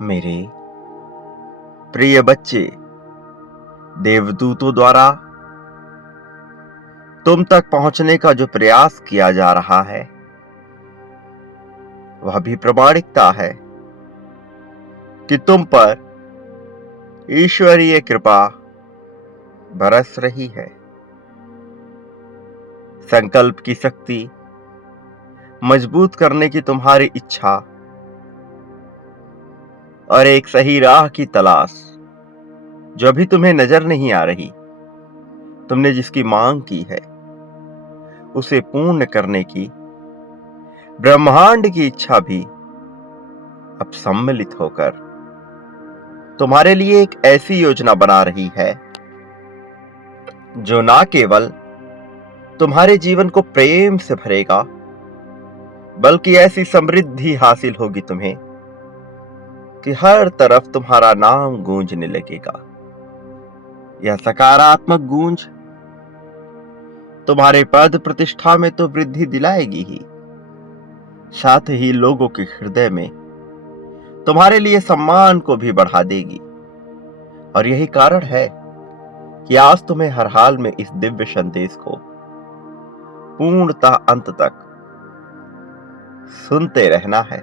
मेरे प्रिय बच्चे, देवदूतों द्वारा तुम तक पहुंचने का जो प्रयास किया जा रहा है वह भी प्रामाणिकता है कि तुम पर ईश्वरीय कृपा बरस रही है। संकल्प की शक्ति मजबूत करने की तुम्हारी इच्छा और एक सही राह की तलाश जो अभी तुम्हें नजर नहीं आ रही, तुमने जिसकी मांग की है उसे पूर्ण करने की ब्रह्मांड की इच्छा भी अब सम्मिलित होकर तुम्हारे लिए एक ऐसी योजना बना रही है जो ना केवल तुम्हारे जीवन को प्रेम से भरेगा, बल्कि ऐसी समृद्धि हासिल होगी तुम्हें कि हर तरफ तुम्हारा नाम गूंजने लगेगा। यह सकारात्मक गूंज तुम्हारे पद प्रतिष्ठा में तो वृद्धि दिलाएगी ही, साथ ही लोगों के हृदय में तुम्हारे लिए सम्मान को भी बढ़ा देगी। और यही कारण है कि आज तुम्हें हर हाल में इस दिव्य संदेश को पूर्णतः अंत तक सुनते रहना है,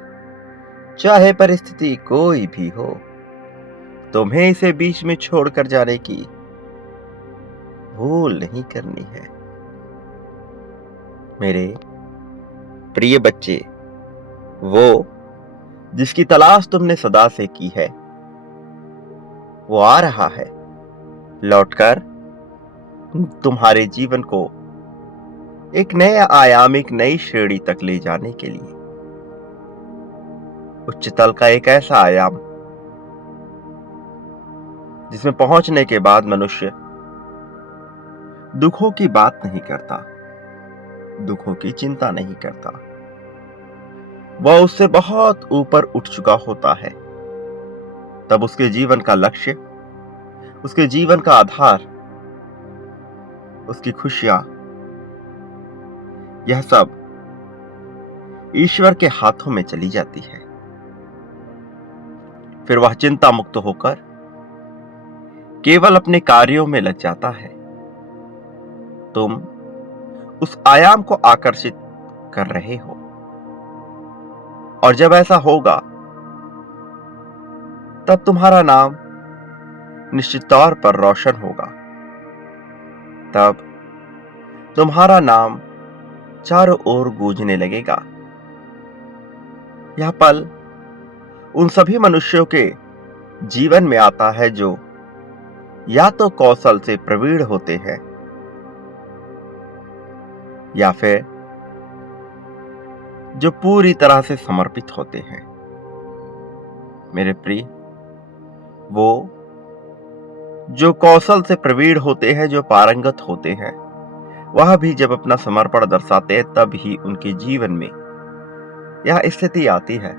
चाहे परिस्थिति कोई भी हो। तुम्हें इसे बीच में छोड़कर जाने की भूल नहीं करनी है। मेरे प्रिय बच्चे, वो जिसकी तलाश तुमने सदा से की है वो आ रहा है, लौटकर तुम्हारे जीवन को एक नए आयाम, एक नई श्रेणी तक ले जाने के लिए। उच्च तल का एक ऐसा आयाम जिसमें पहुंचने के बाद मनुष्य दुखों की बात नहीं करता, दुखों की चिंता नहीं करता। वह उससे बहुत ऊपर उठ चुका होता है। तब उसके जीवन का लक्ष्य, उसके जीवन का आधार, उसकी खुशियां, यह सब ईश्वर के हाथों में चली जाती है। फिर वह चिंता मुक्त होकर केवल अपने कार्यों में लग जाता है। तुम उस आयाम को आकर्षित कर रहे हो, और जब ऐसा होगा तब तुम्हारा नाम निश्चित तौर पर रोशन होगा। तब तुम्हारा नाम चारों ओर गूंजने लगेगा। यह पल उन सभी मनुष्यों के जीवन में आता है जो या तो कौशल से प्रवीण होते हैं या फिर जो पूरी तरह से समर्पित होते हैं। मेरे प्रिय, वो जो कौशल से प्रवीण होते हैं, जो पारंगत होते हैं, वह भी जब अपना समर्पण दर्शाते हैं तब ही उनके जीवन में यह स्थिति आती है।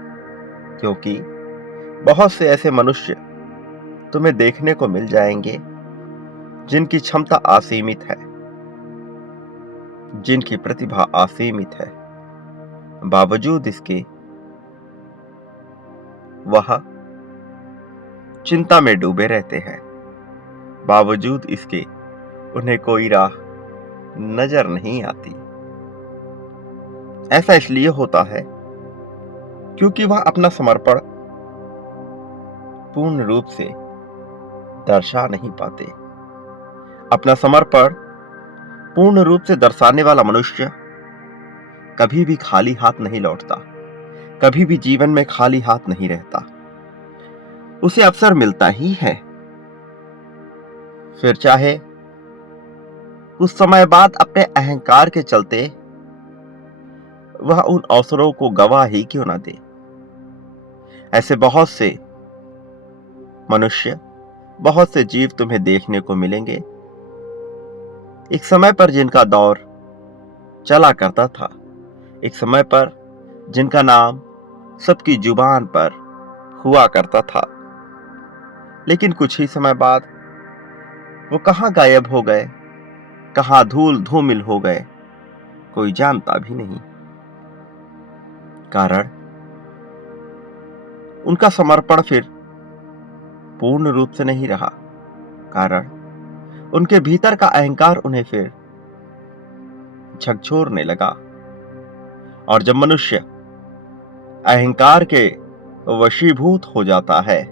क्योंकि बहुत से ऐसे मनुष्य तुम्हें देखने को मिल जाएंगे जिनकी क्षमता असीमित है, जिनकी प्रतिभा असीमित है, बावजूद इसके वह चिंता में डूबे रहते हैं। बावजूद इसके उन्हें कोई राह नजर नहीं आती। ऐसा इसलिए होता है क्योंकि वह अपना समर्पण पूर्ण रूप से दर्शा नहीं पाते। अपना समर्पण पूर्ण रूप से दर्शाने वाला मनुष्य कभी भी खाली हाथ नहीं लौटता, कभी भी जीवन में खाली हाथ नहीं रहता। उसे अवसर मिलता ही है। फिर चाहे कुछ समय बाद अपने अहंकार के चलते वह उन अवसरों को गवा ही क्यों ना दे। ऐसे बहुत से मनुष्य, बहुत से जीव तुम्हें देखने को मिलेंगे एक समय पर जिनका दौर चला करता था, एक समय पर जिनका नाम सबकी जुबान पर हुआ करता था, लेकिन कुछ ही समय बाद वो कहां गायब हो गए, कहां धूल धूमिल हो गए, कोई जानता भी नहीं। कारण उनका समर्पण फिर पूर्ण रूप से नहीं रहा, कारण उनके भीतर का अहंकार उन्हें फिर झकझोरने लगा। और जब मनुष्य अहंकार के वशीभूत हो जाता है,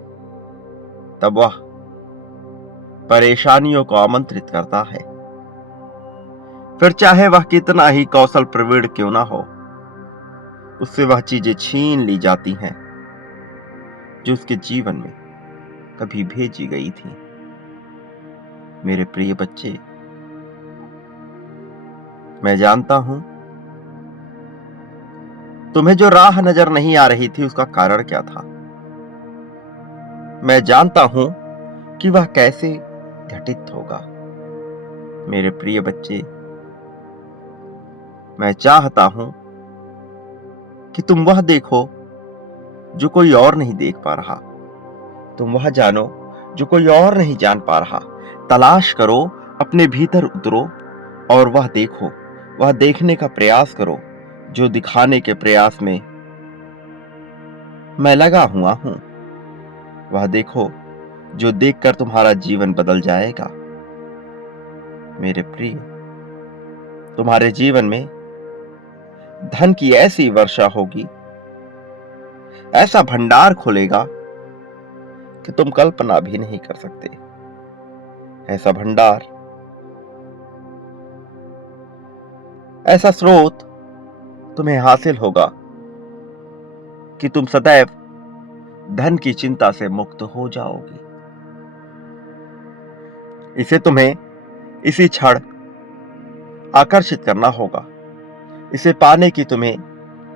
तब वह परेशानियों को आमंत्रित करता है। फिर चाहे वह कितना ही कौशल प्रवीण क्यों ना हो, उससे वह चीजें छीन ली जाती हैं जो उसके जीवन में कभी भेजी गई थी। मेरे प्रिय बच्चे, मैं जानता हूं तुम्हें जो राह नजर नहीं आ रही थी उसका कारण क्या था। मैं जानता हूं कि वह कैसे घटित होगा। मेरे प्रिय बच्चे, मैं चाहता हूं कि तुम वह देखो जो कोई और नहीं देख पा रहा। तुम वह जानो जो कोई और नहीं जान पा रहा। तलाश करो, अपने भीतर उतरो और वह देखो, वह देखने का प्रयास करो जो दिखाने के प्रयास में मैं लगा हुआ हूं। वह देखो जो देखकर तुम्हारा जीवन बदल जाएगा। मेरे प्रिय, तुम्हारे जीवन में धन की ऐसी वर्षा होगी, ऐसा भंडार खुलेगा कि तुम कल्पना भी नहीं कर सकते। ऐसा भंडार, ऐसा स्रोत तुम्हें हासिल होगा कि तुम सदैव धन की चिंता से मुक्त हो जाओगे। इसे तुम्हें इसी क्षण आकर्षित करना होगा। इसे पाने की तुम्हें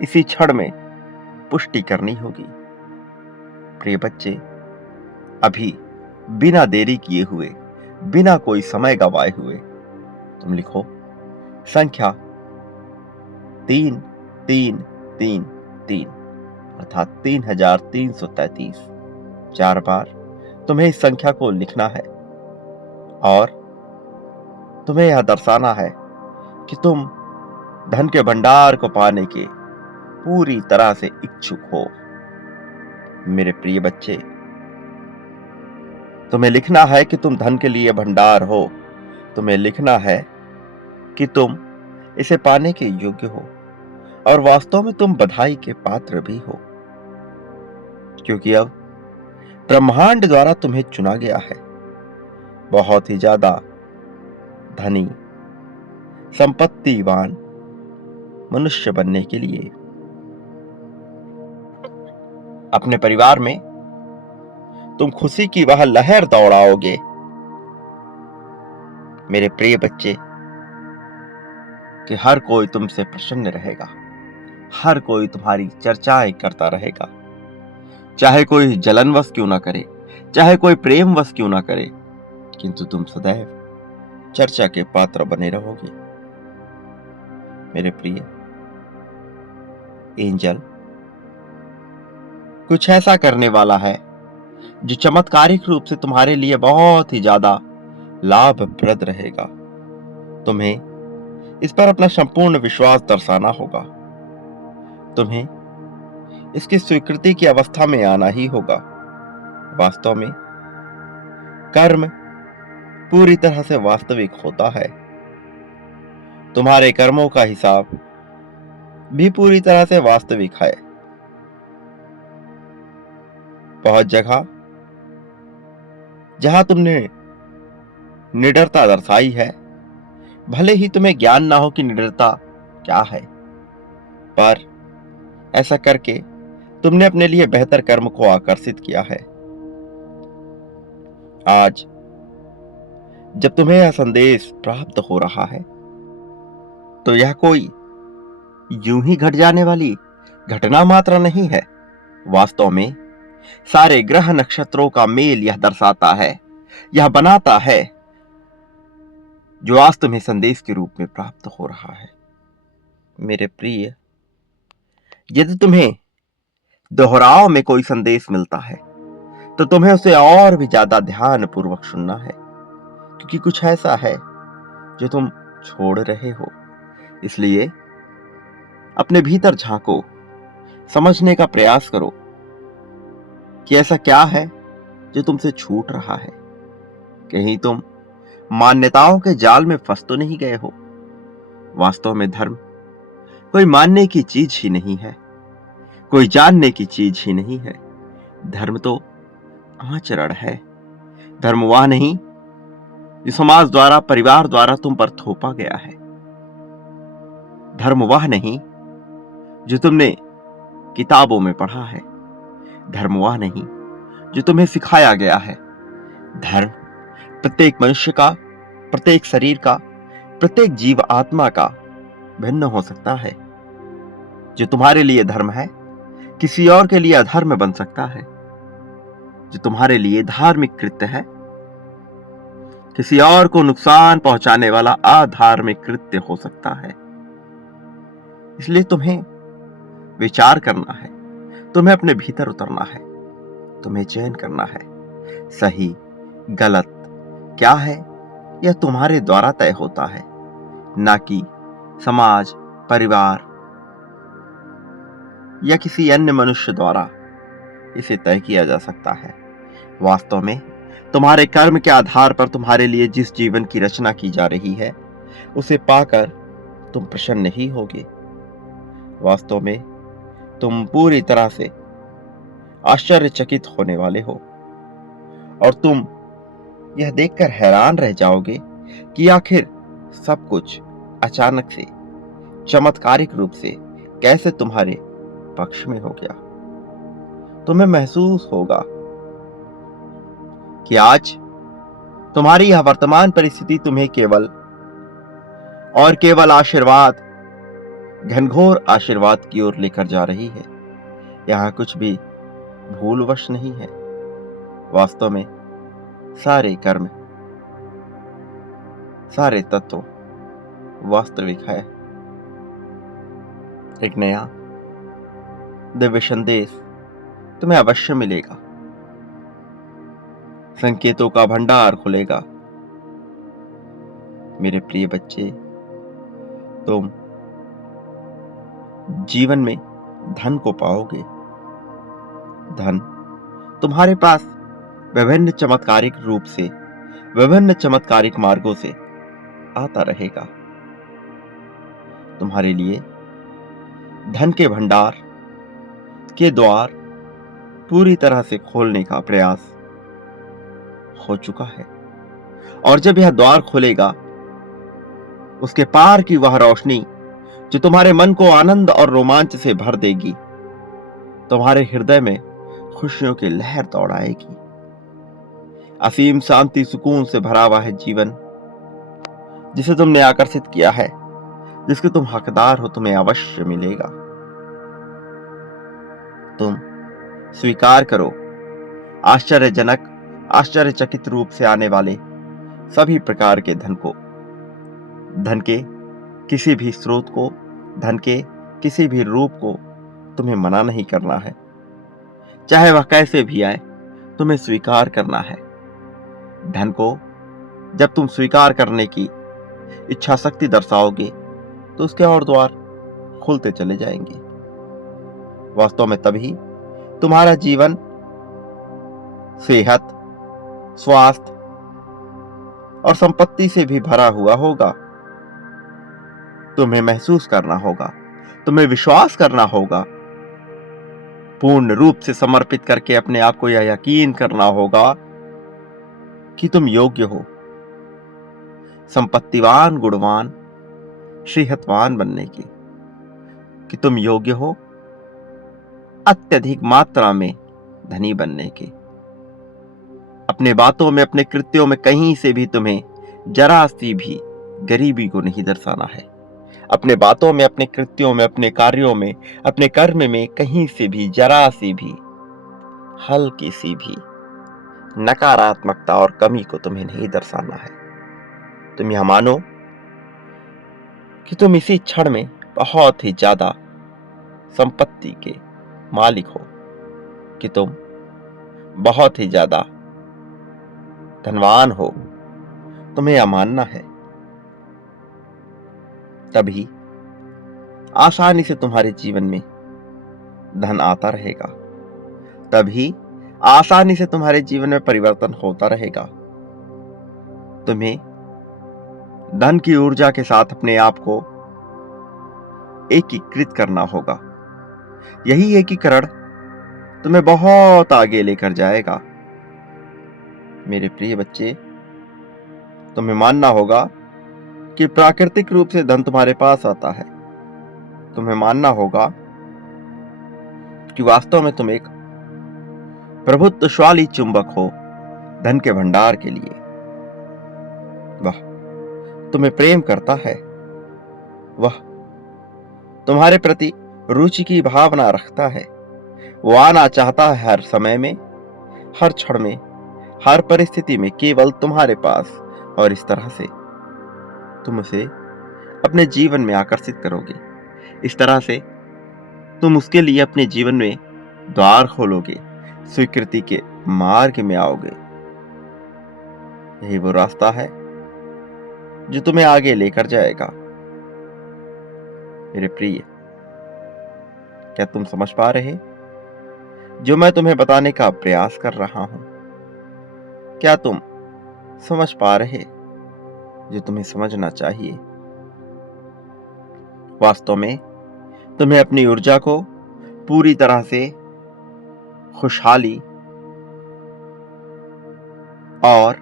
इसी क्षण में पुष्टि करनी होगी। प्रिय बच्चे, अभी बिना देरी किए हुए, बिना कोई समय गवाए हुए तुम लिखो संख्या 3333 अर्थात 3333। 4 बार तुम्हें इस संख्या को लिखना है और तुम्हें यह दर्शाना है कि तुम धन के भंडार को पाने के पूरी तरह से इच्छुक हो। मेरे प्रिय बच्चे, तुम्हें लिखना है कि तुम धन के लिए भंडार हो। तुम्हें लिखना है कि तुम इसे पाने के योग्य हो और वास्तव में तुम बधाई के पात्र भी हो, क्योंकि अब ब्रह्मांड द्वारा तुम्हें चुना गया है बहुत ही ज्यादा धनी, संपत्तिवान मनुष्य बनने के लिए। अपने परिवार में तुम खुशी की वह लहर दौड़ाओगे। मेरे प्रिय बच्चे, कि हर कोई तुमसे प्रसन्न रहेगा, हर कोई तुम्हारी चर्चाएं करता रहेगा, चाहे कोई जलनवश क्यों ना करे, चाहे कोई प्रेमवश क्यों ना करे, किंतु तुम सदैव चर्चा के पात्र बने रहोगे। मेरे प्रिय एंजल कुछ ऐसा करने वाला है जो चमत्कारिक रूप से तुम्हारे लिए बहुत ही ज्यादा लाभप्रद रहेगा। तुम्हें इस पर अपना संपूर्ण विश्वास दर्शाना होगा। तुम्हें इसकी स्वीकृति की अवस्था में आना ही होगा। वास्तव में कर्म पूरी तरह से वास्तविक होता है। तुम्हारे कर्मों का हिसाब भी पूरी तरह से वास्तविक है। बहुत जगह जहां तुमने निडरता दर्शाई है, भले ही तुम्हें ज्ञान ना हो कि निडरता क्या है, पर ऐसा करके तुमने अपने लिए बेहतर कर्म को आकर्षित किया है। आज जब तुम्हें यह संदेश प्राप्त हो रहा है, तो यह कोई यूं ही घट जाने वाली घटना मात्र नहीं है। वास्तव में सारे ग्रह नक्षत्रों का मेल यह दर्शाता है, यह बनाता है, जो आज तुम्हें संदेश के रूप में प्राप्त हो रहा है। मेरे प्रिय, यदि तुम्हें दोहराव में कोई संदेश मिलता है, तो तुम्हें उसे और भी ज्यादा ध्यान पूर्वक सुनना है, क्योंकि कुछ ऐसा है जो तुम छोड़ रहे हो। इसलिए अपने भीतर झांको, समझने का प्रयास करो कि ऐसा क्या है जो तुमसे छूट रहा है। कहीं तुम मान्यताओं के जाल में फंस तो नहीं गए हो। वास्तव में धर्म कोई मानने की चीज ही नहीं है, कोई जानने की चीज ही नहीं है। धर्म तो आचरण है। धर्म वह नहीं जो समाज द्वारा, परिवार द्वारा तुम पर थोपा गया है। धर्म वह नहीं जो तुमने किताबों में पढ़ा है। धर्म वह नहीं जो तुम्हें सिखाया गया है। धर्म प्रत्येक मनुष्य का, प्रत्येक शरीर का, प्रत्येक जीव आत्मा का भिन्न हो सकता है। जो तुम्हारे लिए धर्म है किसी और के लिए अधर्म बन सकता है। जो तुम्हारे लिए धार्मिक कृत्य है किसी और को नुकसान पहुंचाने वाला अधार्मिक कृत्य हो सकता है। इसलिए तुम्हें विचार करना है, तुम्हें अपने भीतर उतरना है, तुम्हें चयन करना है सही गलत क्या है। यह तुम्हारे द्वारा तय होता है, ना कि समाज, परिवार या किसी अन्य मनुष्य द्वारा इसे तय किया जा सकता है। वास्तव में तुम्हारे कर्म के आधार पर तुम्हारे लिए जिस जीवन की रचना की जा रही है उसे पाकर तुम प्रसन्न ही होगे। वास्तव में तुम पूरी तरह से आश्चर्यचकित होने वाले हो और तुम यह देखकर हैरान रह जाओगे कि आखिर सब कुछ अचानक से, चमत्कारिक रूप से कैसे तुम्हारे पक्ष में हो गया। तुम्हें महसूस होगा कि आज तुम्हारी यह वर्तमान परिस्थिति तुम्हें केवल और केवल आशीर्वाद, घनघोर आशीर्वाद की ओर लेकर जा रही है। यहां कुछ भी भूलवश नहीं है। वास्तव में सारे कर्म, सारे तत्व वास्तविक है। एक नया दिव्य संदेश तुम्हें अवश्य मिलेगा। संकेतों का भंडार खुलेगा। मेरे प्रिय बच्चे, तुम जीवन में धन को पाओगे। धन तुम्हारे पास विभिन्न चमत्कारिक रूप से, विभिन्न चमत्कारिक मार्गों से आता रहेगा। तुम्हारे लिए धन के भंडार के द्वार पूरी तरह से खोलने का प्रयास हो चुका है और जब यह द्वार खुलेगा, उसके पार की वह रोशनी जो तुम्हारे मन को आनंद और रोमांच से भर देगी, तुम्हारे हृदय में खुशियों की लहर दौड़ाएगी। असीम शांति, सुकून से भरा हुआ है जीवन जिसे तुमने आकर्षित किया है, जिसके तुम हकदार हो, तुम्हें अवश्य मिलेगा। तुम स्वीकार करो आश्चर्यजनक, आश्चर्यचकित रूप से आने वाले सभी प्रकार के धन को। धन के किसी भी स्रोत को, धन के किसी भी रूप को तुम्हें मना नहीं करना है। चाहे वह कैसे भी आए, तुम्हें स्वीकार करना है। धन को जब तुम स्वीकार करने की इच्छा शक्ति दर्शाओगे तो उसके और द्वार खुलते चले जाएंगे। वास्तव में तभी तुम्हारा जीवन सेहत, स्वास्थ्य और संपत्ति से भी भरा हुआ होगा। तुम्हें महसूस करना होगा, तुम्हें विश्वास करना होगा, पूर्ण रूप से समर्पित करके अपने आप को यह यकीन करना होगा कि तुम योग्य हो संपत्तिवान, गुणवान, सेहतवान बनने की, कि तुम योग्य हो अत्यधिक मात्रा में धनी बनने की। अपने बातों में, अपने कृत्यों में कहीं से भी तुम्हें जरा सी भी गरीबी को नहीं दर्शाना है। अपने बातों में, अपने कृत्यों में, अपने कार्यों में, अपने कर्म में कहीं से भी जरा सी भी, हल्की सी भी नकारात्मकता और कमी को तुम्हें नहीं दर्शाना है। तुम यह मानो कि तुम इसी क्षण में बहुत ही ज्यादा संपत्ति के मालिक हो, कि तुम बहुत ही ज्यादा धनवान हो। तुम्हें यह मानना है, तभी आसानी से तुम्हारे जीवन में धन आता रहेगा। तभी आसानी से तुम्हारे जीवन में परिवर्तन होता रहेगा। तुम्हें धन की ऊर्जा के साथ अपने आप को एकीकृत करना होगा। यही एकीकरण तुम्हें बहुत आगे लेकर जाएगा। मेरे प्रिय बच्चे, तुम्हें मानना होगा कि प्राकृतिक रूप से धन तुम्हारे पास आता है। तुम्हें मानना होगा कि वास्तव में तुम एक प्रभुत्वशाली चुंबक हो धन के भंडार के लिए। वह तुम्हें प्रेम करता है, वह तुम्हारे प्रति रुचि की भावना रखता है। वो आना चाहता है हर समय में, हर क्षण में, हर परिस्थिति में केवल तुम्हारे पास, और इस तरह से तुम उसे अपने जीवन में आकर्षित करोगे। इस तरह से तुम उसके लिए अपने जीवन में द्वार खोलोगे, स्वीकृति के मार्ग में आओगे। यही वो रास्ता है जो तुम्हें आगे लेकर जाएगा। मेरे प्रिय, क्या तुम समझ पा रहे जो मैं तुम्हें बताने का प्रयास कर रहा हूं? क्या तुम समझ पा रहे जो तुम्हें समझना चाहिए? वास्तव में तुम्हें अपनी ऊर्जा को पूरी तरह से खुशहाली और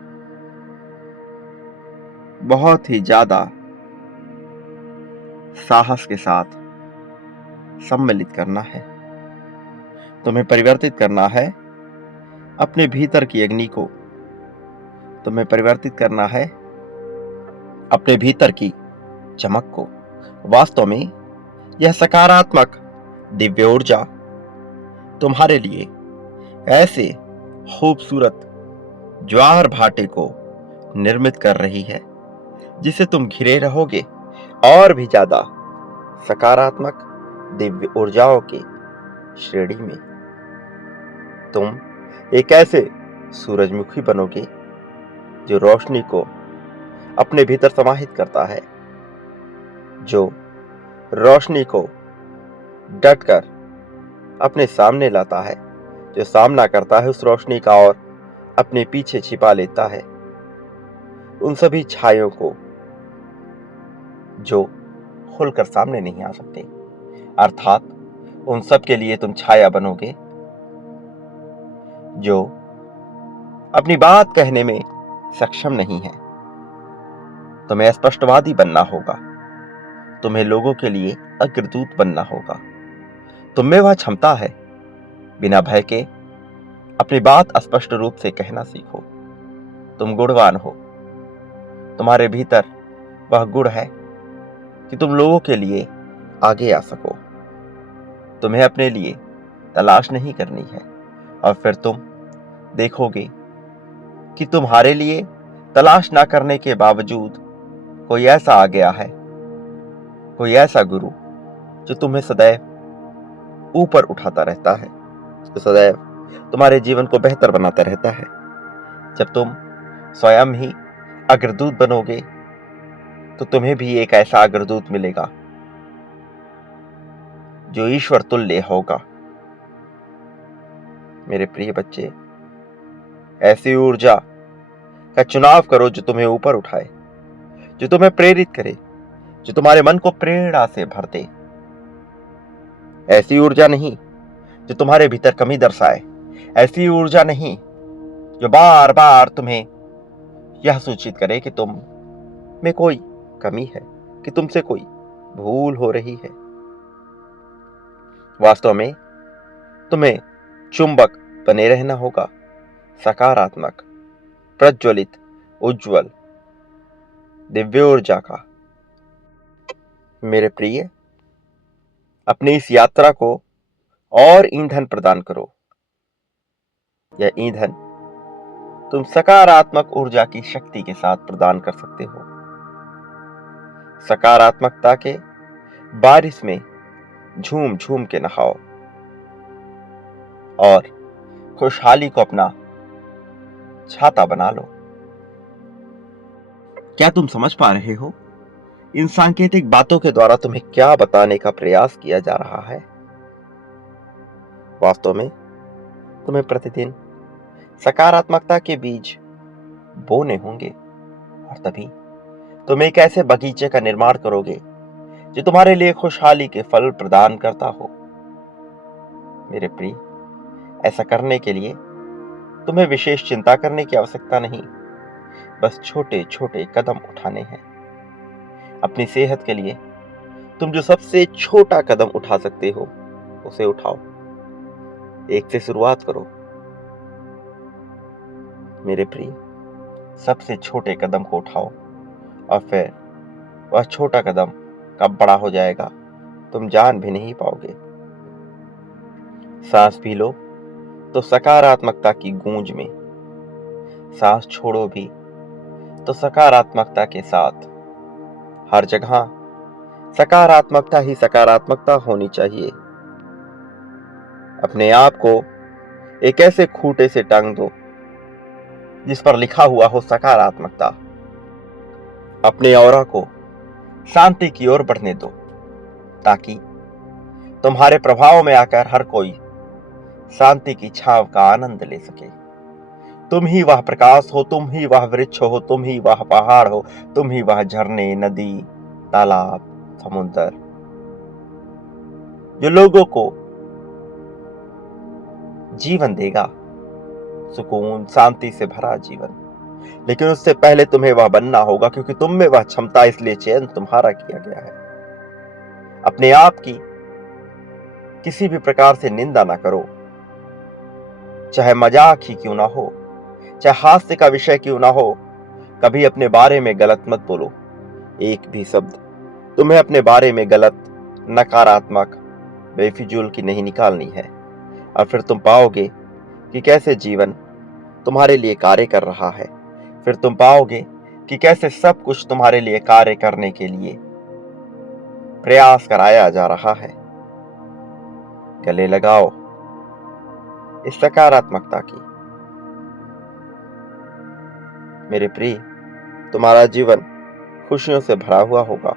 बहुत ही ज्यादा साहस के साथ सम्मिलित करना है। तुम्हें परिवर्तित करना है अपने भीतर की अग्नि को। तुम्हें परिवर्तित करना है अपने भीतर की चमक को। वास्तव में यह सकारात्मक दिव्य ऊर्जा तुम्हारे लिए ऐसे खूबसूरत ज्वार भाटे को निर्मित कर रही है जिसे तुम घिरे रहोगे और भी ज्यादा सकारात्मक दिव्य ऊर्जाओं की श्रेणी में। तुम एक ऐसे सूरजमुखी बनोगे जो रोशनी को अपने भीतर समाहित करता है, जो रोशनी को डटकर अपने सामने लाता है, जो सामना करता है उस रोशनी का और अपने पीछे छिपा लेता है उन सभी छायों को जो खुलकर सामने नहीं आ सकते। अर्थात उन सब के लिए तुम छाया बनोगे जो अपनी बात कहने में सक्षम नहीं है। तुम्हें स्पष्टवादी बनना होगा। तुम्हें लोगों के लिए अग्रदूत बनना होगा। तुम में वह क्षमता है, बिना भय के अपनी बात स्पष्ट रूप से कहना सीखो। तुम गुणवान हो। तुम्हारे भीतर वह गुण है कि तुम लोगों के लिए आगे आ सको। तुम्हें अपने लिए तलाश नहीं करनी है, और फिर तुम देखोगे कि तुम्हारे लिए तलाश ना करने के बावजूद कोई ऐसा आ गया है, कोई ऐसा गुरु जो तुम्हें सदैव ऊपर उठाता रहता है, जो सदैव तुम्हारे जीवन को बेहतर बनाता रहता है। जब तुम स्वयं ही अग्रदूत बनोगे तो तुम्हें भी एक ऐसा अग्रदूत मिलेगा जो ईश्वर तुल्य होगा। मेरे प्रिय बच्चे, ऐसी ऊर्जा का चुनाव करो जो तुम्हें ऊपर उठाए, जो तुम्हें प्रेरित करे, जो तुम्हारे मन को प्रेरणा से भर दे। ऐसी ऊर्जा नहीं जो तुम्हारे भीतर कमी दर्शाए, ऐसी ऊर्जा नहीं जो बार बार तुम्हें यह सूचित करे कि तुम में कोई कमी है, कि तुमसे कोई भूल हो रही है। वास्तव में तुम्हें चुंबक बने रहना होगा, सकारात्मक, प्रज्वलित, उज्जवल दिव्य ऊर्जा का। मेरे प्रिय, अपनी इस यात्रा को और ईंधन प्रदान करो। यह ईंधन तुम सकारात्मक ऊर्जा की शक्ति के साथ प्रदान कर सकते हो। सकारात्मकता के बारिश में झूम झूम के नहाओ और खुशहाली को अपना छाता बना लो। क्या तुम समझ पा रहे हो इन सांकेतिक बातों के द्वारा तुम्हें क्या बताने का प्रयास किया जा रहा है? वास्तव में तुम्हें प्रतिदिन सकारात्मकता के बीज बोने होंगे, और तभी तुम एक ऐसे बगीचे का निर्माण करोगे जो तुम्हारे लिए खुशहाली के फल प्रदान करता हो। मेरे प्रिय, ऐसा करने के लिए तुम्हें विशेष चिंता करने की आवश्यकता नहीं, बस छोटे छोटे कदम उठाने हैं। अपनी सेहत के लिए तुम जो सबसे छोटा कदम उठा सकते हो उसे उठाओ। एक से शुरुआत करो। मेरे प्रिय, सबसे छोटे कदम को उठाओ, और फिर वह छोटा कदम कब बड़ा हो जाएगा तुम जान भी नहीं पाओगे। सांस भी लो तो सकारात्मकता की गूंज में, सांस छोड़ो भी तो सकारात्मकता के साथ। हर जगह सकारात्मकता ही सकारात्मकता होनी चाहिए। अपने आप को एक ऐसे खूंटे से टांग दो जिस पर लिखा हुआ हो सकारात्मकता। अपने ऑरा को शांति की ओर बढ़ने दो, ताकि तुम्हारे प्रभाव में आकर हर कोई शांति की छांव का आनंद ले सके। तुम ही वह प्रकाश हो, तुम ही वह वृक्ष हो, तुम ही वह पहाड़ हो, तुम ही वह झरने, नदी, तालाब, समुद्र, जो लोगों को जीवन देगा, सुकून, शांति से भरा जीवन। लेकिन उससे पहले तुम्हें वह बनना होगा, क्योंकि तुम में वह क्षमता, इसलिए चयन तुम्हारा किया गया है। अपने आप की किसी भी प्रकार से निंदा ना करो, चाहे मजाक ही क्यों ना हो, चाहे हास्य का विषय क्यों ना हो। कभी अपने बारे में गलत मत बोलो। एक भी शब्द तुम्हें अपने बारे में गलत, नकारात्मक, बेफिजूल की नहीं निकालनी है। और फिर तुम पाओगे कि कैसे जीवन तुम्हारे लिए कार्य कर रहा है। फिर तुम पाओगे कि कैसे सब कुछ तुम्हारे लिए कार्य करने के लिए प्रयास कराया जा रहा है। गले लगाओ इस सकारात्मकता की। मेरे प्रिय, तुम्हारा जीवन खुशियों से भरा हुआ होगा।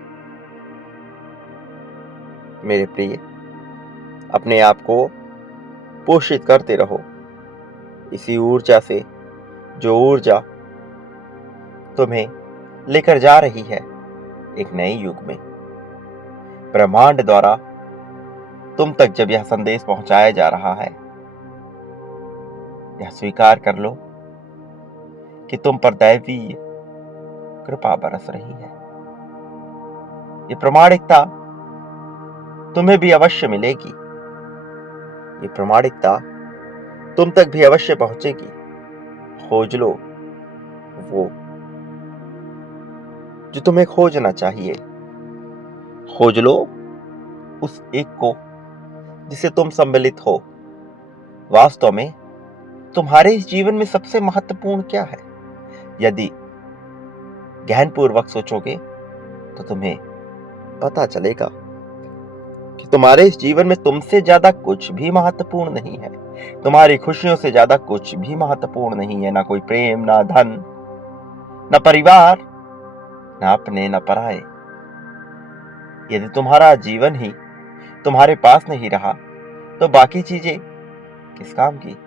मेरे प्रिय, अपने आप को पोषित करते रहो इसी ऊर्जा से, जो ऊर्जा तुम्हें लेकर जा रही है एक नए युग में। ब्रह्मांड द्वारा तुम तक जब यह संदेश पहुंचाया जा रहा है, यह स्वीकार कर लो कि तुम पर दैवीय कृपा बरस रही है। ये प्रामाणिकता तुम्हें भी अवश्य मिलेगी। ये प्रामाणिकता तुम तक भी अवश्य पहुंचेगी। खोज लो वो जो तुम्हें खोजना चाहिए। खोज लो उस एक को जिसे तुम सम्मिलित हो। वास्तव में तुम्हारे इस जीवन में सबसे महत्वपूर्ण क्या है? यदि गहनपूर्वक सोचोगे तो तुम्हें पता चलेगा कि तुम्हारे इस जीवन में तुमसे ज्यादा कुछ भी महत्वपूर्ण नहीं है। तुम्हारी खुशियों से ज्यादा कुछ भी महत्वपूर्ण नहीं है। ना कोई प्रेम, ना धन, ना परिवार, ना अपने, ना पराये। यदि तुम्हारा जीवन ही तुम्हारे पास नहीं रहा तो बाकी चीजें किस काम की?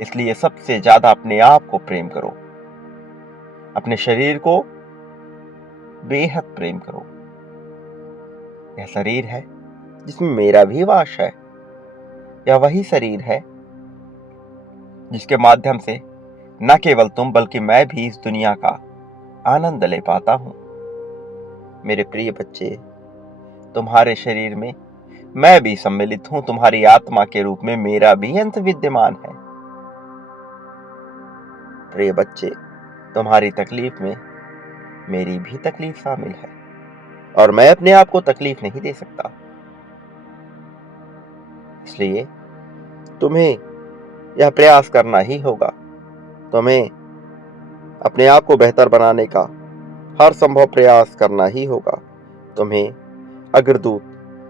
इसलिए सबसे ज्यादा अपने आप को प्रेम करो। अपने शरीर को बेहद प्रेम करो। यह शरीर है जिसमें मेरा भी वास है। यह वही शरीर है जिसके माध्यम से न केवल तुम बल्कि मैं भी इस दुनिया का आनंद ले पाता हूं। मेरे प्रिय बच्चे, तुम्हारे शरीर में मैं भी सम्मिलित हूं। तुम्हारी आत्मा के रूप में मेरा भी अंश विद्यमान है। प्रिय बच्चे, तुम्हारी तकलीफ में मेरी भी तकलीफ शामिल है, और मैं अपने आप को तकलीफ नहीं दे सकता। इसलिए तुम्हें यह प्रयास करना ही होगा। तुम्हें अपने आप को बेहतर बनाने का हर संभव प्रयास करना ही होगा। तुम्हें अग्रदूत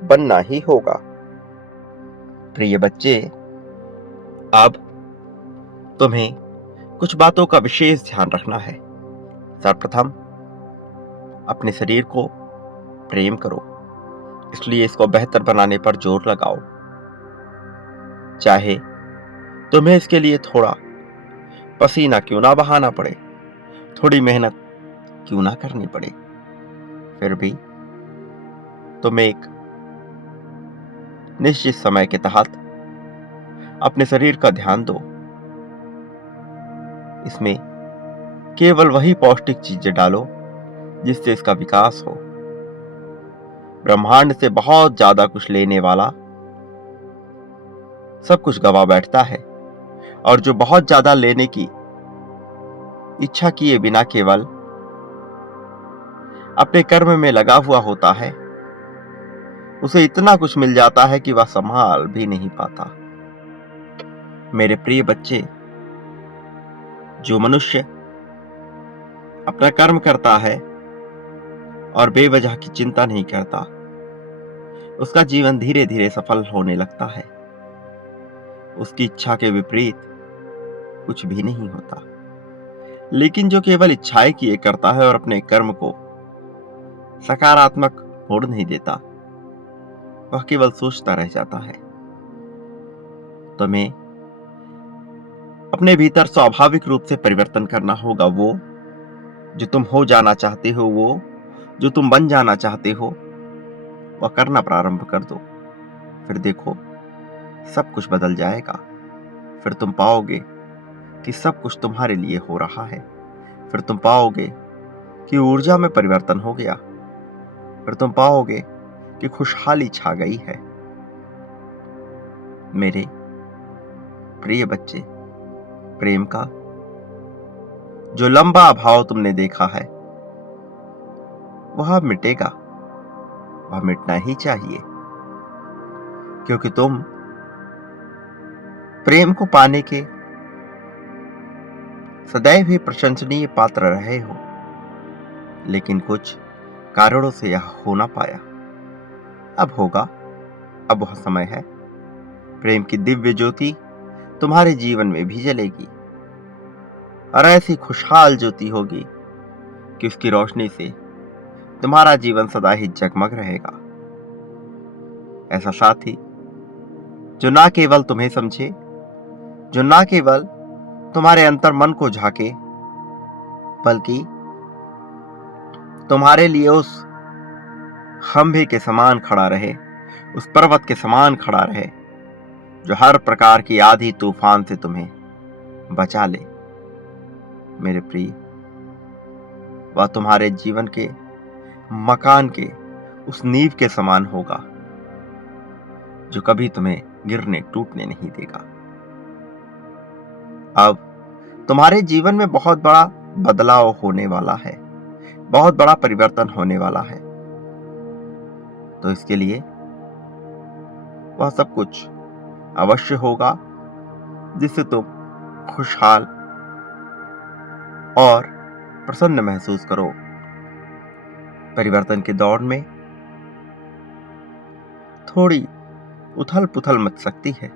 बनना ही होगा। प्रिय बच्चे, अब तुम्हें कुछ बातों का विशेष ध्यान रखना है। सर्वप्रथम अपने शरीर को प्रेम करो, इसलिए इसको बेहतर बनाने पर जोर लगाओ। चाहे तुम्हें इसके लिए थोड़ा पसीना क्यों ना बहाना पड़े, थोड़ी मेहनत क्यों ना करनी पड़े, फिर भी तुम एक निश्चित समय के तहत अपने शरीर का ध्यान दो। इसमें केवल वही पौष्टिक चीजें डालो जिससे इसका विकास हो। ब्रह्मांड से बहुत ज्यादा कुछ लेने वाला सब कुछ गवा बैठता है, और जो बहुत ज्यादा लेने की इच्छा किए बिना केवल अपने कर्म में लगा हुआ होता है, उसे इतना कुछ मिल जाता है कि वह संभाल भी नहीं पाता। मेरे प्रिय बच्चे, जो मनुष्य अपना कर्म करता है और बेवजह की चिंता नहीं करता, उसका जीवन धीरे धीरे सफल होने लगता है। उसकी इच्छा के विपरीत कुछ भी नहीं होता। लेकिन जो केवल इच्छाएं किए करता है और अपने कर्म को सकारात्मक मोड़ नहीं देता, वह केवल सोचता रह जाता है। तुम्हें अपने भीतर स्वाभाविक रूप से परिवर्तन करना होगा। वो जो तुम हो जाना चाहते हो, वो जो तुम बन जाना चाहते हो, वह करना प्रारंभ कर दो। फिर देखो, सब कुछ बदल जाएगा। फिर तुम पाओगे कि सब कुछ तुम्हारे लिए हो रहा है। फिर तुम पाओगे कि ऊर्जा में परिवर्तन हो गया। फिर तुम पाओगे कि खुशहाली छा गई है। मेरे प्रिय बच्चे, प्रेम का जो लंबा अभाव तुमने देखा है, वह मिटेगा। वह मिटना ही चाहिए, क्योंकि तुम प्रेम को पाने के सदैव ही प्रशंसनीय पात्र रहे हो। लेकिन कुछ कारणों से यह हो ना पाया। अब होगा। अब वह समय है। प्रेम की दिव्य ज्योति तुम्हारे जीवन में भी जलेगी, और ऐसी खुशहाल ज्योति होगी कि उसकी रोशनी से तुम्हारा जीवन सदा ही जगमग रहेगा। ऐसा साथी जो ना केवल तुम्हें समझे, जो ना केवल तुम्हारे अंतर मन को झांके, बल्कि तुम्हारे लिए उस खंभे के समान खड़ा रहे, उस पर्वत के समान खड़ा रहे, जो हर प्रकार की आंधी तूफान से तुम्हें बचा ले। मेरे प्रिय, वह तुम्हारे जीवन के मकान के उस नींव के समान होगा, जो कभी तुम्हें गिरने टूटने नहीं देगा। अब तुम्हारे जीवन में बहुत बड़ा बदलाव होने वाला है, बहुत बड़ा परिवर्तन होने वाला है। तो इसके लिए वह सब कुछ अवश्य होगा जिससे तुम खुशहाल और प्रसन्न महसूस करो। परिवर्तन के दौर में थोड़ी उथल पुथल मच सकती है,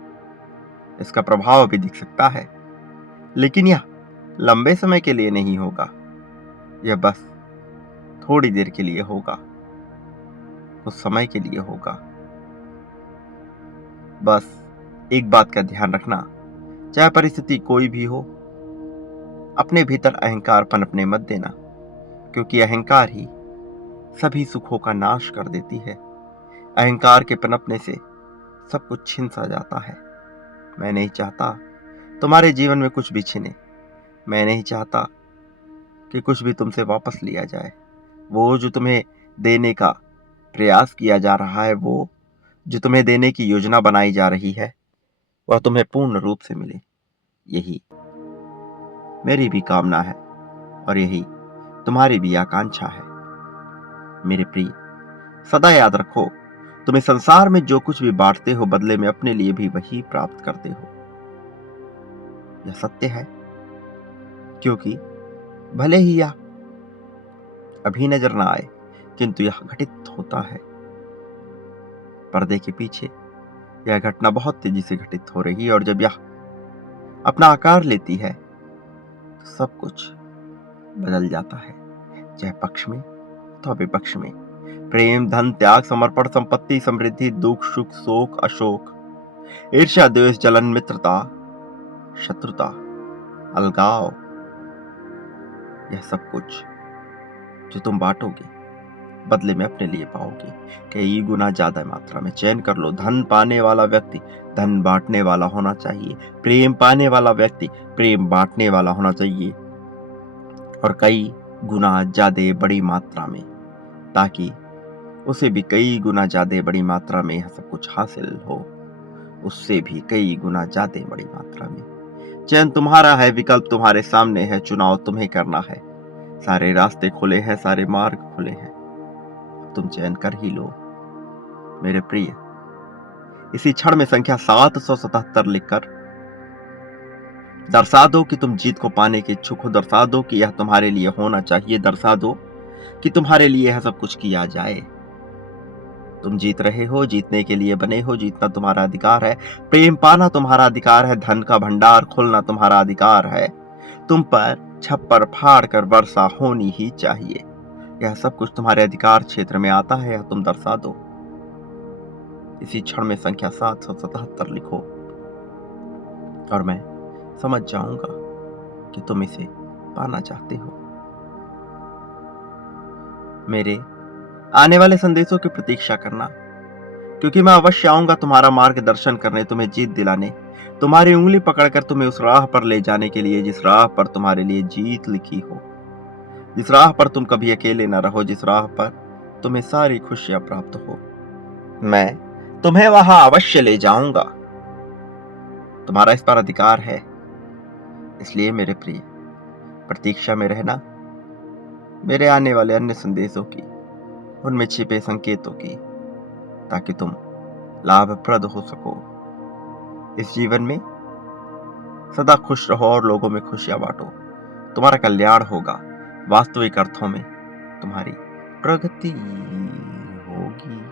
इसका प्रभाव भी दिख सकता है, लेकिन यह लंबे समय के लिए नहीं होगा। यह बस थोड़ी देर के लिए होगा, कुछ समय के लिए होगा। बस एक बात का ध्यान रखना, चाहे परिस्थिति कोई भी हो, अपने भीतर अहंकार पनपने मत देना, क्योंकि अहंकार ही सभी सुखों का नाश कर देती है। अहंकार के पनपने से सब कुछ छिन सा जाता है। मैं नहीं चाहता तुम्हारे जीवन में कुछ भी छिने। मैं नहीं चाहता कि कुछ भी तुमसे वापस लिया जाए। वो जो तुम्हें देने का प्रयास किया जा रहा है, वो जो तुम्हें देने की योजना बनाई जा रही है, वह तुम्हें पूर्ण रूप से मिले। यही मेरी भी कामना है, और यही तुम्हारी भी आकांक्षा है। मेरे प्रिय, सदा याद रखो, तुम्हें संसार में जो कुछ भी बांटते हो, बदले में अपने लिए भी वही प्राप्त करते हो। यह सत्य है, क्योंकि भले ही यह अभी नजर ना आए, किंतु यह घटित होता है। पर्दे के पीछे यह घटना बहुत तेजी से घटित हो रही है, और जब यह अपना आकार लेती है तो सब कुछ बदल जाता है, चाहे पक्ष में अथवा विपक्ष में। प्रेम, धन, त्याग, समर्पण, संपत्ति, समृद्धि, दुख, सुख, शोक, अशोक, ईर्ष्या, द्वेष, जलन, मित्रता, शत्रुता, अलगाव, यह सब कुछ जो तुम बांटोगे बदले में अपने लिए पाओगे कई गुना ज्यादा मात्रा में। चयन कर लो, धन पाने वाला व्यक्ति धन बांटने वाला होना चाहिए, प्रेम पाने वाला व्यक्ति प्रेम बांटने वाला होना चाहिए, और कई गुना ज्यादा बड़ी मात्रा में, ताकि उसे भी कई गुना ज्यादा बड़ी मात्रा में यह सब कुछ हासिल हो, उससे भी कई गुना ज्यादा बड़ी मात्रा में। चयन तुम्हारा है, विकल्प तुम्हारे सामने है, चुनाव तुम्हें करना है। सारे रास्ते खुले हैं, सारे मार्ग खुले हैं, तुम चयन कर ही लो मेरे प्रिय। इसी क्षण में संख्या 777 लिखकर दर्शा दो कि तुम जीत को पाने के इच्छुक हो, दर्शा दो कि यह तुम्हारे लिए होना चाहिए, दर्शा दो कि तुम्हारे लिए यह सब कुछ किया जाए। तुम जीत रहे हो, जीतने के लिए बने हो, जीतना तुम्हारा अधिकार है, प्रेम पाना तुम्हारा अधिकार है, धन का भंडार खोलना तुम्हारा अधिकार है। तुम पर छप्पर फाड़ कर वर्षा होनी ही चाहिए। यह सब कुछ तुम्हारे अधिकार क्षेत्र में आता है, यह तुम दर्शा दो। इसी क्षण में संख्या 777 लिखो और मैं समझ जाऊंगा कि तुम इसे पाना चाहते हो। मेरे आने वाले संदेशों की प्रतीक्षा करना, क्योंकि मैं अवश्य आऊंगा तुम्हारा मार्गदर्शन करने, तुम्हें जीत दिलाने, तुम्हारी उंगली पकड़कर तुम्हें उस राह पर ले जाने के लिए जिस राह पर तुम्हारे लिए जीत लिखी हो, जिस राह पर तुम कभी अकेले न रहो, जिस राह पर तुम्हें सारी खुशियां प्राप्त हो। मैं तुम्हें वहां अवश्य ले जाऊंगा। तुम्हारा इस पर अधिकार है। इसलिए मेरे प्रिय, प्रतीक्षा में रहना मेरे आने वाले अन्य संदेशों की, उनमें छिपे संकेतों की, ताकि तुम लाभप्रद हो सको। इस जीवन में सदा खुश रहो और लोगों में खुशियां बांटो। तुम्हारा कल्याण होगा, वास्तविक अर्थों में तुम्हारी प्रगति होगी।